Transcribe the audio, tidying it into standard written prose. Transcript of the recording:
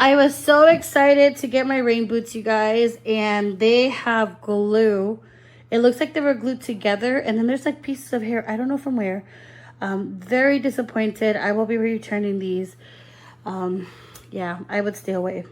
I was so excited to get my rain boots, you guys, and they have glue. It looks like they were glued together, and then there's like pieces of hair. I don't know from where. Very disappointed. I will be returning these. Yeah, I would stay away.